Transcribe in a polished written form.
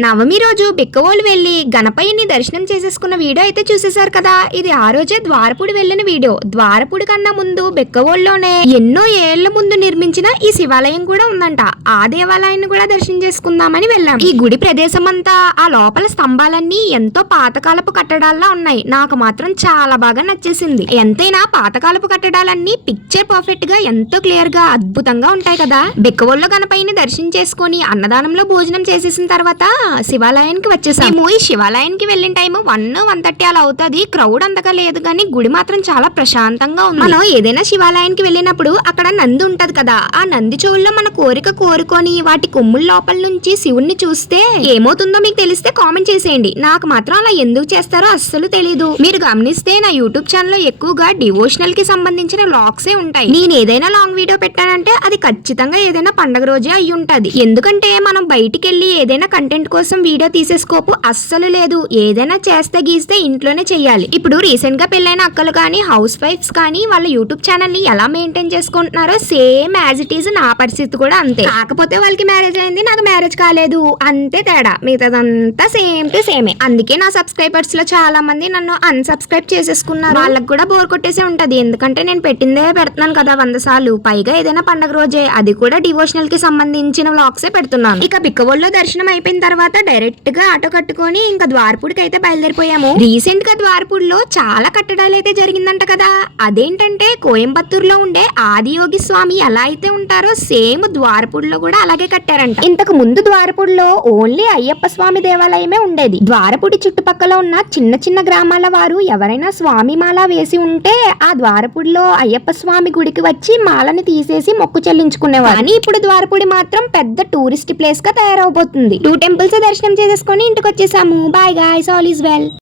నవమి రోజు బిక్కవోలు వెళ్లి గణపయ్యని దర్శనం చేసేసుకున్న వీడియో అయితే చూసేశారు కదా. ఇది ఆ రోజే ద్వారపుడి వెళ్లిన వీడియో. ద్వారపుడి కన్నా ముందు బిక్కవోలులోనే ఎన్నో ఏళ్ల ముందు నిర్మించిన ఈ శివాలయం కూడా ఉందంట. ఆ దేవాలయాన్ని కూడా దర్శనం చేసుకుందామని వెళ్ళాం. ఈ గుడి ప్రదేశం అంతా, ఆ లోపల స్తంభాలన్నీ ఎంతో పాతకాలపు కట్టడాల్లా ఉన్నాయి. నాకు మాత్రం చాలా బాగా నచ్చేసింది. ఎంతైనా పాతకాలపు కట్టడాలన్నీ పిక్చర్ పర్ఫెక్ట్ గా ఎంతో క్లియర్ గా అద్భుతంగా ఉంటాయి కదా. బిక్కవోలులో గణపయ్యని దర్శనం చేసుకుని అన్నదానంలో భోజనం చేసేసిన తర్వాత శివాలయానికి వచ్చేసాము. ఈ శివాలయానికి వెళ్ళిన టైం 1:30 అలా అవుతుంది. క్రౌడ్ అంతగా లేదు కానీ గుడి మాత్రం చాలా ప్రశాంతంగా ఉంది. మనం ఏదైనా శివాలయానికి వెళ్ళినప్పుడు అక్కడ నంది ఉంటది కదా, ఆ నంది చెవుల్లో మన కోరిక కోరుకొని వాటి కొమ్ముల లోపల నుంచి శివుణ్ణి చూస్తే ఏమవుతుందో మీకు తెలిస్తే కామెంట్ చేసేయండి. నాకు మాత్రం అలా ఎందుకు చేస్తారో అస్సలు తెలీదు. మీరు గమనిస్తే నా యూట్యూబ్ ఛానల్ లో ఎక్కువగా డివోషనల్ కి సంబంధించిన వ్లాగ్సే ఉంటాయి. నేను ఏదైనా లాంగ్ వీడియో పెట్టానంటే అది ఖచ్చితంగా ఏదైనా పండగ రోజే అయి ఉంటది. ఎందుకంటే మనం బయటికి వెళ్ళి ఏదైనా కంటెంట్ కోసం వీడియో తీసేసుకోపు అస్సలు లేదు. ఏదైనా చేస్తే గీస్తే ఇంట్లోనే చెయ్యాలి. ఇప్పుడు రీసెంట్ గా పెళ్ళైన అక్కలు కానీ హౌస్ వైఫ్స్ కానీ వాళ్ళ యూట్యూబ్ ఛానల్ ని ఎలా మెయింటైన్ చేసుకుంటున్నారో సేమ్ యాజ్ ఇట్ ఈజ్ నా పరిస్థితి కూడా అంతే. కాకపోతే వాళ్ళకి మ్యారేజ్ అయింది, నాకు మ్యారేజ్ కాలేదు, అంతే తేడా. మిగతాదంతా సేమ్ టు సేమే. అందుకే నా సబ్స్క్రైబర్స్ లో చాలా మంది నన్ను అన్సబ్స్క్రైబ్ చేసేసుకున్నారు. వాళ్ళకి కూడా బోర్ కొట్టేసే ఉంటది. ఎందుకంటే నేను పెట్టిందే పెడుతున్నాను కదా 100 సార్లు. పైగా ఏదైనా పండగ రోజే, అది కూడా డివోషనల్ కి సంబంధించిన వ్లాగ్సే పెడుతున్నాను. ఇక బిక్కవోలులో దర్శనం అయిపోయిన తర్వాత డైరెక్ట్ గా ఆటో కట్టుకొని ఇంకా ద్వారపుడికి అయితే బయలుదేరిపోయాము. రీసెంట్ గా ద్వారపుడిలో చాలా కట్టడాలు అయితే జరిగిందంట కదా. అదేంటంటే కోయంబత్తూరులో ఉండే ఆదియోగి స్వామి ఎలా అయితే ఉంటారో సేమ్ ద్వారపుడిలో కూడా అలాగే కట్టారంట. ఇంతకు ముందు ద్వారపుడిలో ఓన్లీ అయ్యప్ప స్వామి దేవాలయమే ఉండేది. ద్వారపుడి చుట్టుపక్కల ఉన్న చిన్న చిన్న గ్రామాల వారు ఎవరైనా స్వామి మాల వేసి ఉంటే ఆ ద్వారపుడిలో అయ్యప్ప స్వామి గుడికి వచ్చి మాలని తీసేసి మొక్కు చెల్లించుకునేవారు. కానీ ఇప్పుడు ద్వారపుడి మాత్రం పెద్ద టూరిస్ట్ ప్లేస్ గా తయారవబోతుంది. 2 టెంపుల్స్ దర్శనం చేసేసుకొని ఇంటికి వచ్చేసాము. Bye guys, all is well.